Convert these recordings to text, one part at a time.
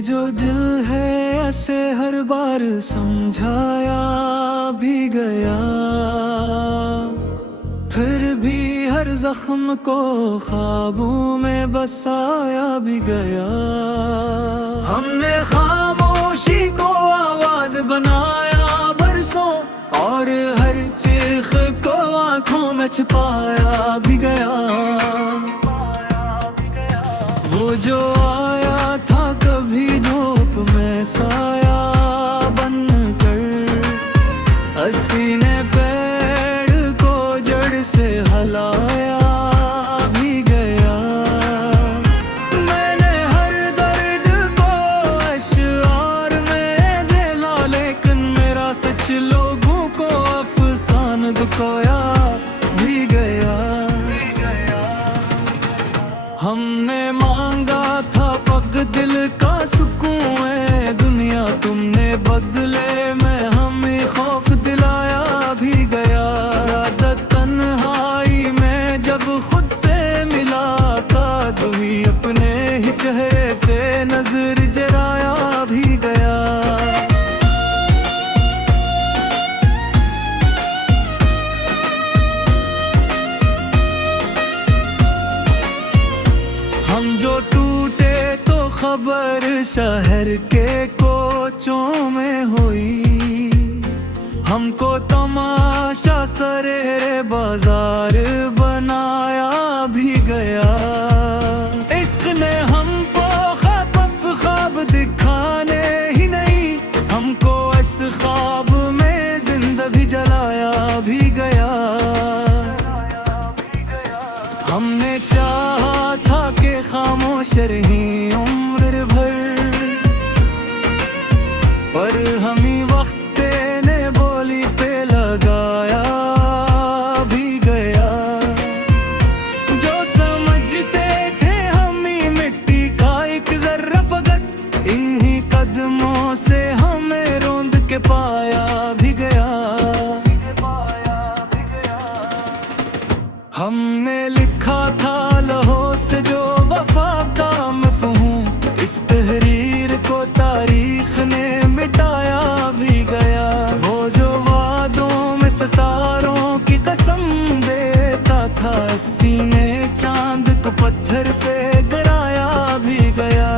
जो दिल है ऐसे हर बार समझाया भी गया, फिर भी हर जख्म को ख्वाबों में बसाया भी गया। हमने खामोशी को आवाज बनाया बरसों, और हर चीख को आंखों में छिपाया भी गया। वो जो आया था कभी धूप में साया बनकर, हसीने पेड़ को जड़ से हलाया भी गया। मैंने हर दर्द को अशआर में ढाला, लेकिन मेरा सच लोगों को अफसाना दुखाया भी गया। हमने मांगा था फक दिल का सुकून है दुनिया, तुमने बदले में हमें खौफ दिलाया भी गया। रात तन्हाई में जब खुद से मिला था, तुम्ही अपने ही चेहरे से नजर जराया भी गया। हम जो टूटे तो खबर शहर के कोचों में हुई, हमको तमाशा सरेरे बाजार बनाया भी गया। इश्क ने हमको ख्वाब दिखाने ही नहीं, हमको इस ख्वाब में जिंदा भी जलाया भी गया। हमने चाहा था कि खामोश रही उम्र भर, पर हमी वक्त ने बोली पे लगाया भी गया। जो समझते थे हमी मिट्टी का एक जर्रा फकत, इन्हीं कदमों से हमें रोंद के पाया भी गया। हमने लिखा था लहो से जो वफा का मफ़हूम, इस तहरीर को तारीख ने मिटाया भी गया। वो जो वादों में सितारों की कसम देता था, सीने चांद को पत्थर से गिराया भी गया।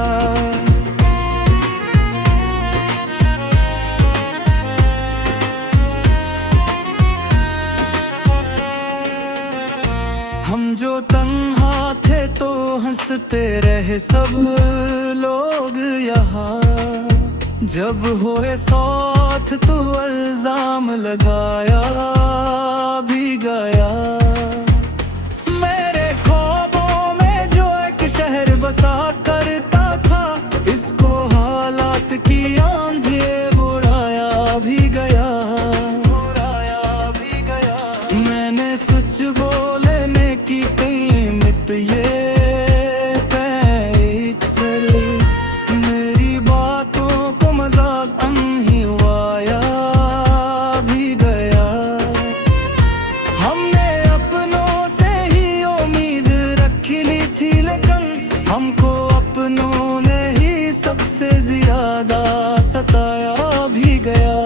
हम जो तन्हा थे तो हंसते रहे सब लोग यहाँ, जब हुए साथ तो इल्जाम लगाया भी गया। मेरे ख्वाबों में जो एक शहर बसा करता था, इसको हालात की आंधी बुराया भी गया। मैंने सच बोलने की कीमत ये पैसर, मेरी बातों को मजाक नहीं आया भी गया। हमने अपनों से ही उम्मीद रखी ली थी, लेकिन हमको अपनों ने ही सबसे ज्यादा सताया भी गया।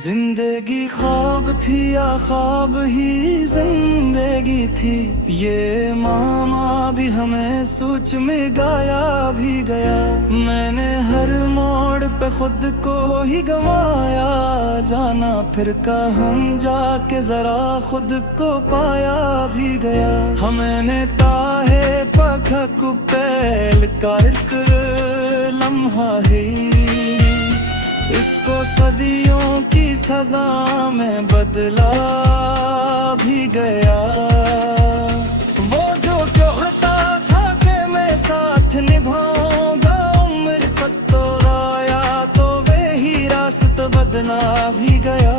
जिंदगी ख्वाब थी या ख्वाब ही जिंदगी थी, ये मामा भी हमें सोच में गाया भी गया। मैंने हर मोड़ पे खुद को ही गंवाया, जाना फिर कहाँ जाके जरा खुद को पाया भी गया। हमने ताहे पखा कुपेल का एक लम्हा है, इसको सदियों की सजा में बदला भी गया। वो जो कहता था कि मैं साथ निभाऊंगा उम्र तक, तो आया तो वही रास्ता बदला भी गया।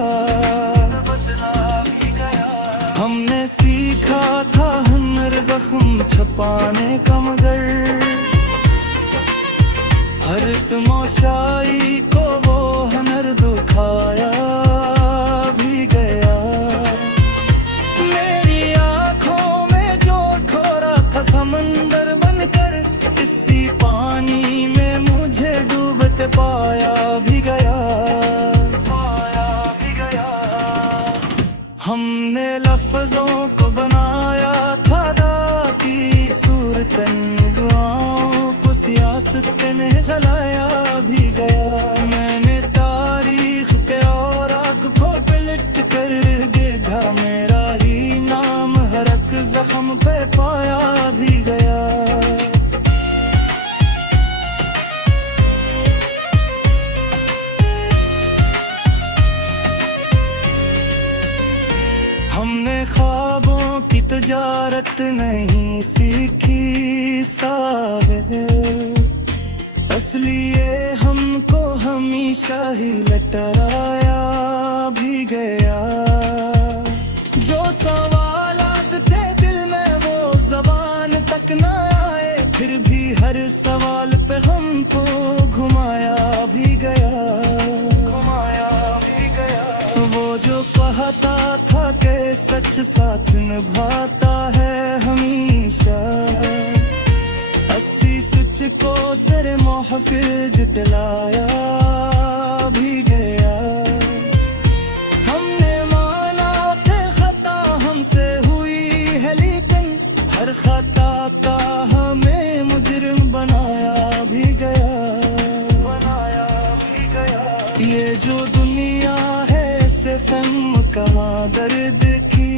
हमने सीखा था हुनर जख्म छुपाने का, मगर हर तमाशाई को वो हुनर दुखाया भी गया। मेरी आंखों में जो ठोरा था समंदर बनकर, जलाया भी गया। मैंने तारीख के और आंखों पे लिट कर देखा, मेरा ही नाम हर एक जख्म पे पाया भी गया। हमने ख्वाबों की तजारत नहीं सीखी साहिब, इसलिए हमको हमेशा ही लटराया भी गया। जो सवालात थे दिल में वो ज़बान तक न आए, फिर भी हर सवाल पे हमको घुमाया भी गया, घुमाया भी गया। वो जो कहता था कि सच साथ निभाता है हमेशा, सच को सर महफिल जितलाया भी गया। हमने माना कि खता हमसे हुई है, लेकिन हर खता का हमें मुजरिम बनाया भी गया, बनाया भी गया। ये जो दुनिया है सिर्फ हम कहाँ दर्द की,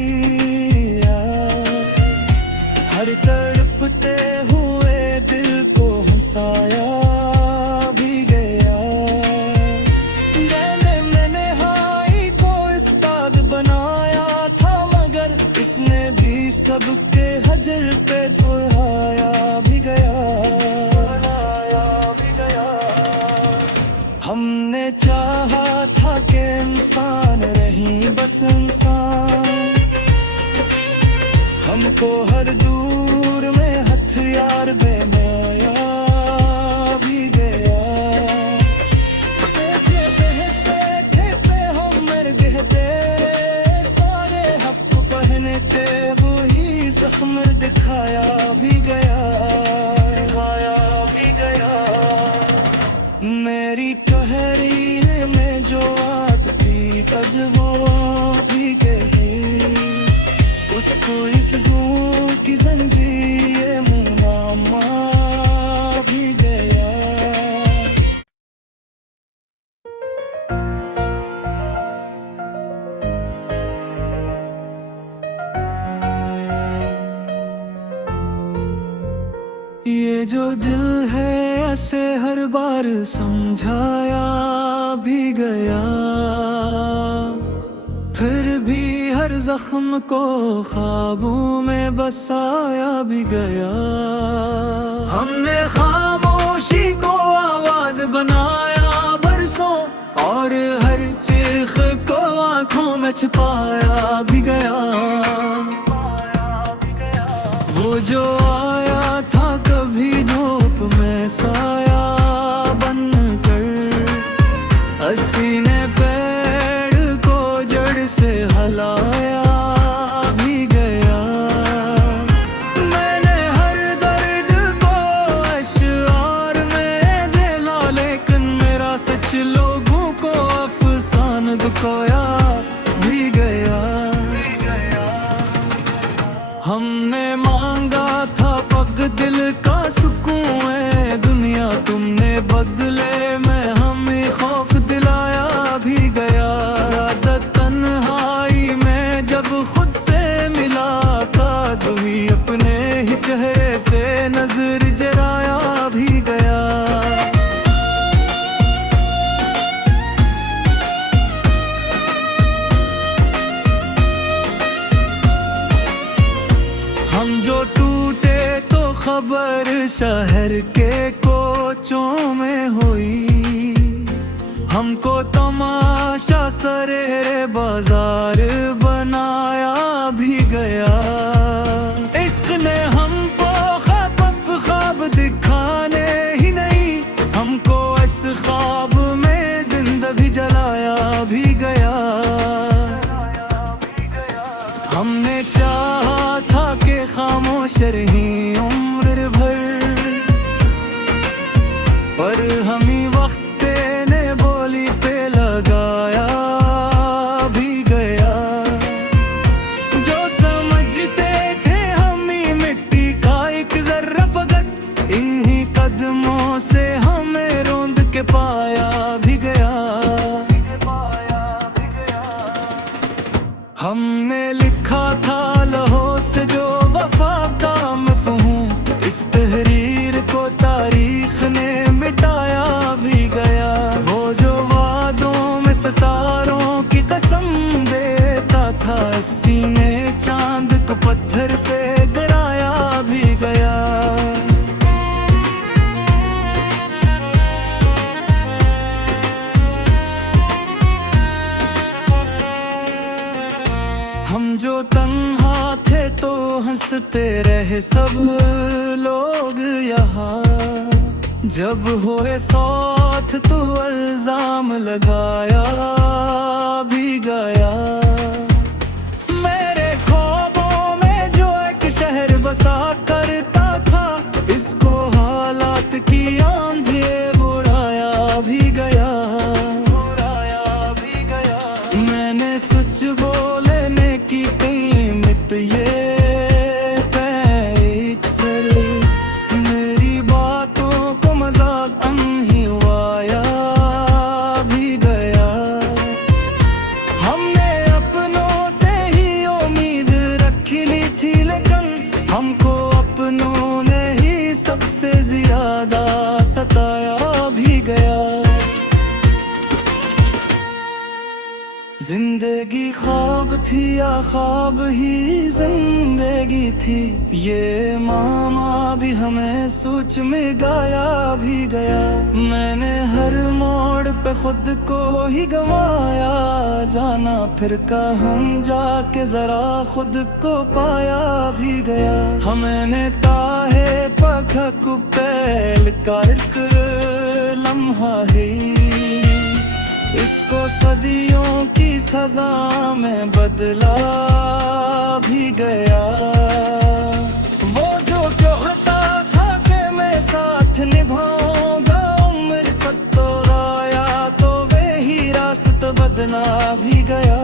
हर तड़पते हुए दिल को हंसाया भी गया। मैंने हाई को उस्ताद बनाया था, मगर इसने भी सबके हजर पे धुलाया भी गया, बनाया भी गया। हमने चाहा था कि इंसान रही बस इंसान, हमको हर दूर में हथियार बेमाया भी गया। सोचे बहते थे पे हम मर गए, सारे हक पहने थे वही जख्म दिखाया भी गया, दिखाया भी गया। मेरी तहरीर में जो आग थी तजुर्बों भी गई, उसको इस ज़ूं की ज़ंजीर मुनामा भी गया। ये जो दिल है ऐसे हर बार समझाया भी गया, फिर भी हर जख्म को ख्वाबों में बसाया भी गया। हमने खामोशी को आवाज बनाया बरसों, और हर चीख को आंखों में छिपाया भी गया। वो जो आया था कभी धूप में साया बनकर, सीने पेड़ को जड़ से हलाया भी गया। मैंने हर दर्द को अशआर में ढाला, लेकिन मेरा सच लोगों को अफसान दुखाया भी गया। हमने मांगा था फक दिल का सुकून है दुनिया, तुमने बदले में हमें खौफ दिलाया भी गया। आदत तन्हाई में जब खुद से मिला था, तुम्ही अपने ही चेहरे से नजर जराया भी गया। हम जो टूटे तो खबर शहर के कोचों में हुई, हमको तमाशा सरे बाजार बनाया भी गया। इश्क ने हमको ख्वाब दिखाने ही नहीं, हमको इस ख्वाब में जिंदा भी जलाया भी गया। हमने चाहा था कि खामोश रही उम्र भर, पर हमी वक्त ने बोली पे लगाया भी गया। जो समझते थे हमी मिट्टी का एक जर्रा फकत, इन्हीं कदमों से हमें के पाया भी गया। हमने लिखा था लहो से जो वफा का मफ़हूम, इस तहरीर को तारीख ने मिटाया भी गया। वो जो वादों में सितारों की कसम देता था, सीने चांद को पत्थर से गिराया भी गया। हम जो तन्हा थे तो हंसते रहे सब लोग यहाँ, जब हुए साथ तो इल्जाम लगाया भी गया। मेरे ख्वाबों में जो एक शहर बसा करता था, इसको हालात की आंधी बुराया भी गया। मैंने सच बोलने की कीमत ये पैसर, मेरी बातों को मजाक नहीं आया भी गया। हमने अपनों से ही उम्मीद रख ली थी, लेकिन हमको अपनों ने ही सबसे ज्यादा सताया भी गया। जिंदगी ख्वाब थी या ख्वाब ही जिंदगी थी, ये मामा भी हमें सोच में गाया भी गया। मैंने हर मोड़ पे खुद को ही गंवाया, जाना फिर कहाँ जाके जरा खुद को पाया भी गया। हमने ताहे पखा कुपेल का एक लम्हा है, इसको सदियों की सजा में बदला भी गया। वो जो चाहता था कि मैं साथ निभाऊंगा उम्र तक, तो आया तो वही रास्ता बदला भी गया।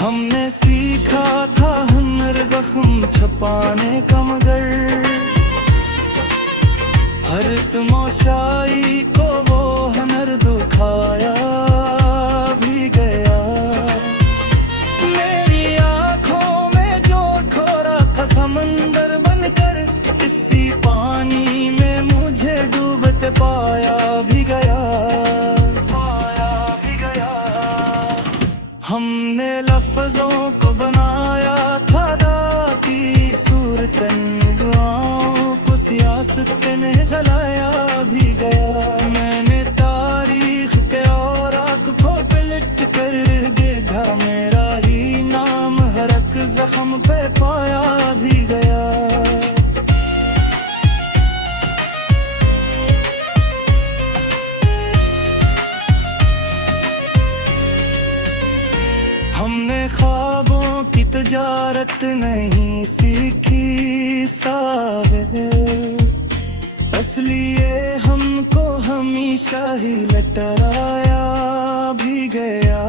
हमने सीखा था हुनर जख्म छुपाने का, मगर हर तमाशाई को वो हुनर दुखाया भी गया। मेरी आंखों में जो ठोरा था समंदर बनकर, इसी पानी में मुझे डूबते पाया भी गया। हमने लफ्जों को बनाया था दाती सूरतन, दुआओं को सियासत में गलाया भी गया। मैंने तारीख के और आँखों पे लिट कर देखा, मेरा ही नाम हर एक जख्म पे पाया भी गया। हमने ख्वाबों की तजारत नहीं सीखी साहिब, इसलिए हमको हमेशा ही लटराया भी गया।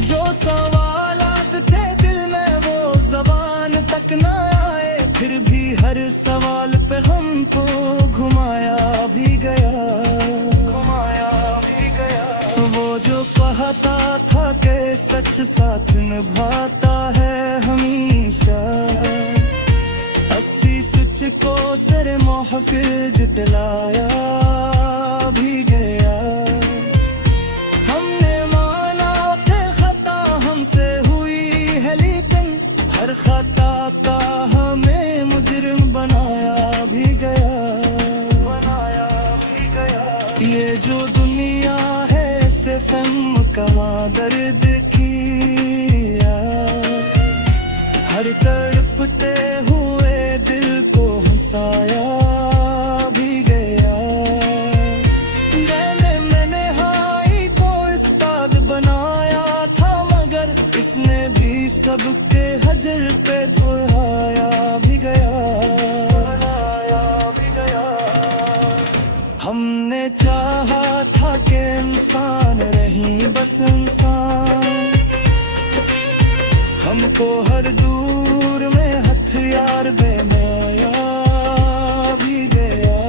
जो सवालात थे दिल में वो जबान तक न आए, फिर भी हर सवाल पे हमको घुमाया भी गया। वो जो कहता था कि सच साथ निभाता है हमेशा, सच को सर महफिल जितलाया भी गया। हमने माना कि खता हमसे हुई है, लेकिन हर खता का हमें मुजरिम बनाया भी गया। ये जो दुनिया है सिर्फ हम कहाँ दर्द की, हर तड़पते हुए दिल को हंसाया भी गया। मैंने हाई को उस्ताद बनाया था, मगर इसने भी सबके हजर पे धुलाया भी गया। हमने चाहा था कि इंसान रही बस इंसान, हमको हर दूर में हथियार बेमाया भी गया।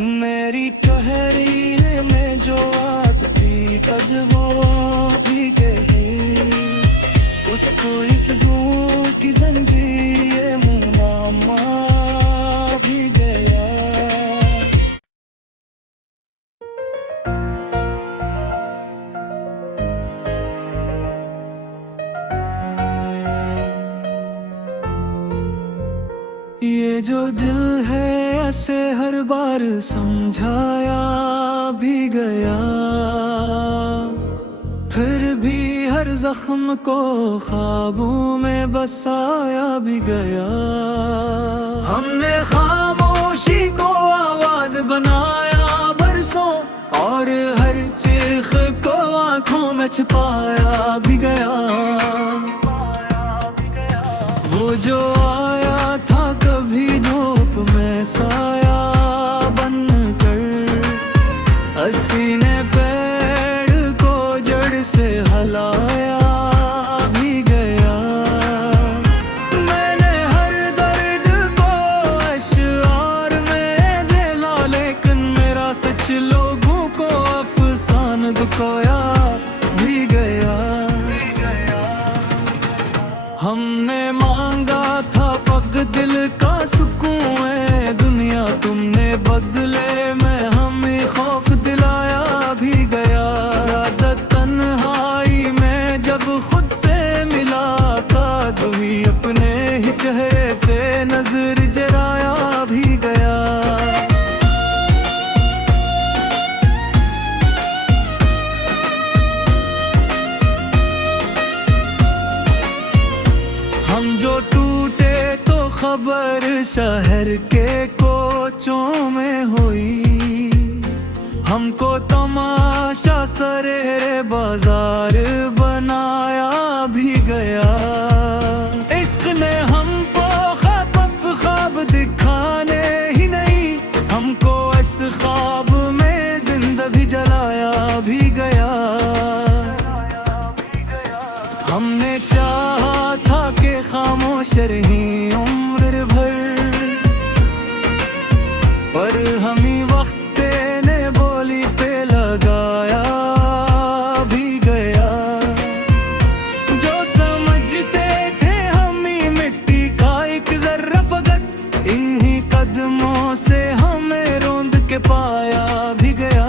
मेरी कहरीने में जो बात थी आज वो भी गई, उसको इस ज़ू की जंजीर मुनामा भी गया। ये जो दिल है ऐसे हर बार समझाया भी गया, फिर भी हर जख्म को ख्वाबों में बसाया भी गया। हमने खामोशी को आवाज बनाया बरसों, और हर चीख को आंखों में छिपाया भी गया। वो जो आया था कभी धूप में साया बनकर, हसीने पेड़ को जड़ से हलाया भी गया। मैंने हर दर्द को अशआर में ढाला, लेकिन मेरा सच लोगों को अफसाना दुखाया भी गया। हमने मांगा था फक दिल का सुकून है दुनिया, तुमने बदले में हमें खौफ दिलाया भी गया। रात तन्हाई में जब खुद से मिला था, तुम्ही अपने ही चेहरे से नजर जराया भी गया। हम जो टूटे तो खबर शहर के कोचों में हुई, हमको तमाशा सरेरे बाजार बनाया भी गया। इश्क ने हमको ख्वाब दिखाने ही नहीं, हमको इस ख्वाब में जिंदा भी जलाया भी गया। हमने चाहा था कि खामोश रही उम्र भर, पर हमी वक्त ने बोली पे लगाया भी गया। जो समझते थे हमी मिट्टी का एक जर्रा फकत, इन्हीं कदमों से हमें रोंद के पाया भी गया।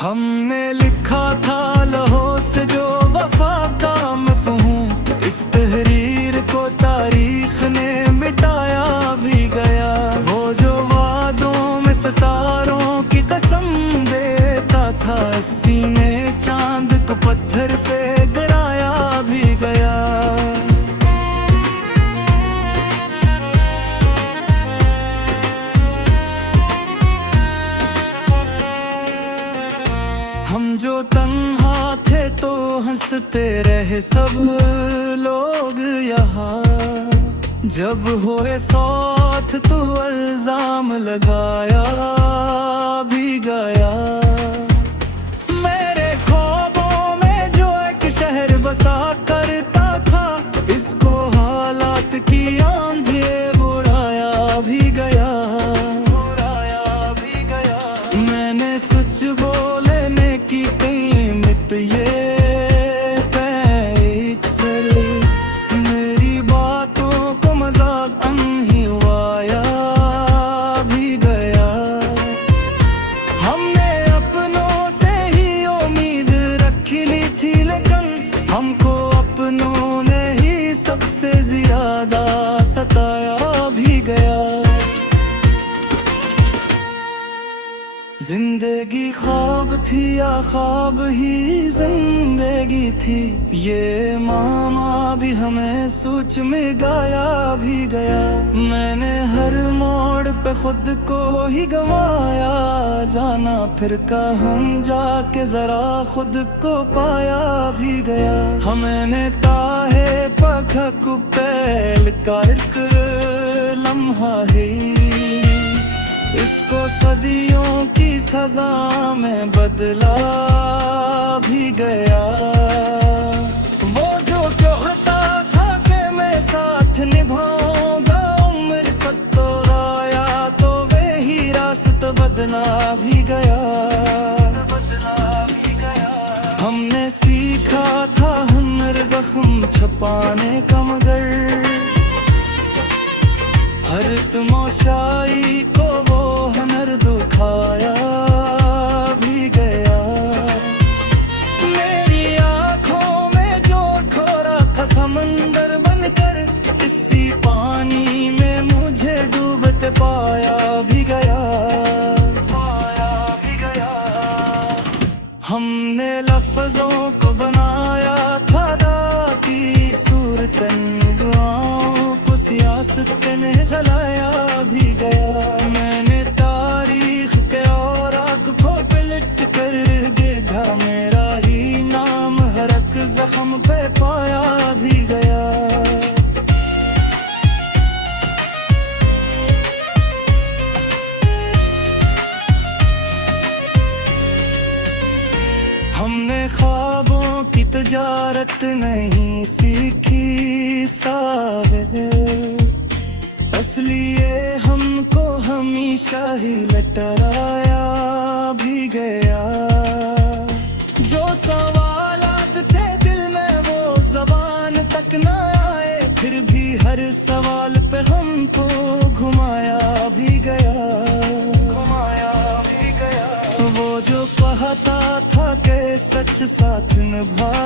हमने लिखा था लहो से जो वफा का मफ़हूम, इस तहरीर को तारीख ने मिटाया भी गया। वो जो वादों में सितारों की कसम देता था, सीने चांद को पत्थर से गिराया भी गया। हम जो तन्हा थे तो हंसते रहे सब लोग यहाँ, जब हुए साथ तो इल्जाम लगाया भी गया। मेरे ख्वाबों में जो एक शहर बसा करता था, इसको हालात की आंधी बुराया भी गया। मैंने सच बोलने की कीमत ये पैसर, मेरी बातों को मजाक नहीं आया भी गया। हमने अपनों से ही उम्मीद रखी ली थी, लेकिन हमको अपनों ने ही सबसे ज्यादा सताया भी गया। जिंदगी ख्वाब थी या ख्वाब ही जिंदगी थी, ये मामा भी हमें सोच में गाया भी गया। मैंने हर मोड़ पे खुद को ही गंवाया, जाना फिर कहाँ जाके जरा खुद को पाया भी गया। हमने ताहे पखा कुपेल का एक लम्हा है, इसको सदियों की सजा में बदला भी गया। वो जो कहता था कि मैं साथ निभाऊंगा उम्र तक, तो छपाने का मगर हर तमाशाई को वो हुनर दिखाया भी गया। मेरी आंखों में जो ठोरा था समंदर बनकर, इसी पानी में मुझे डूबते पाया भी गया। हमने लफ्जों को बनाया था दाती सूरतन, दुआओं को सियासत में गलाया भी गया। मैंने तारीख के और आँखों पे लिट कर देखा, मेरा ही नाम हर एक जख्म पे पाया भी गया। हमने ख्वाबों की तजारत नहीं सीखी साहिब, इसलिए हमको हमेशा ही लटराया भी गया। जो सवालात थे दिल में वो जबान तक न आए, फिर भी हर सवाल पे हमको घुमाया भी गया। वो जो कहता था के सच साथ निभा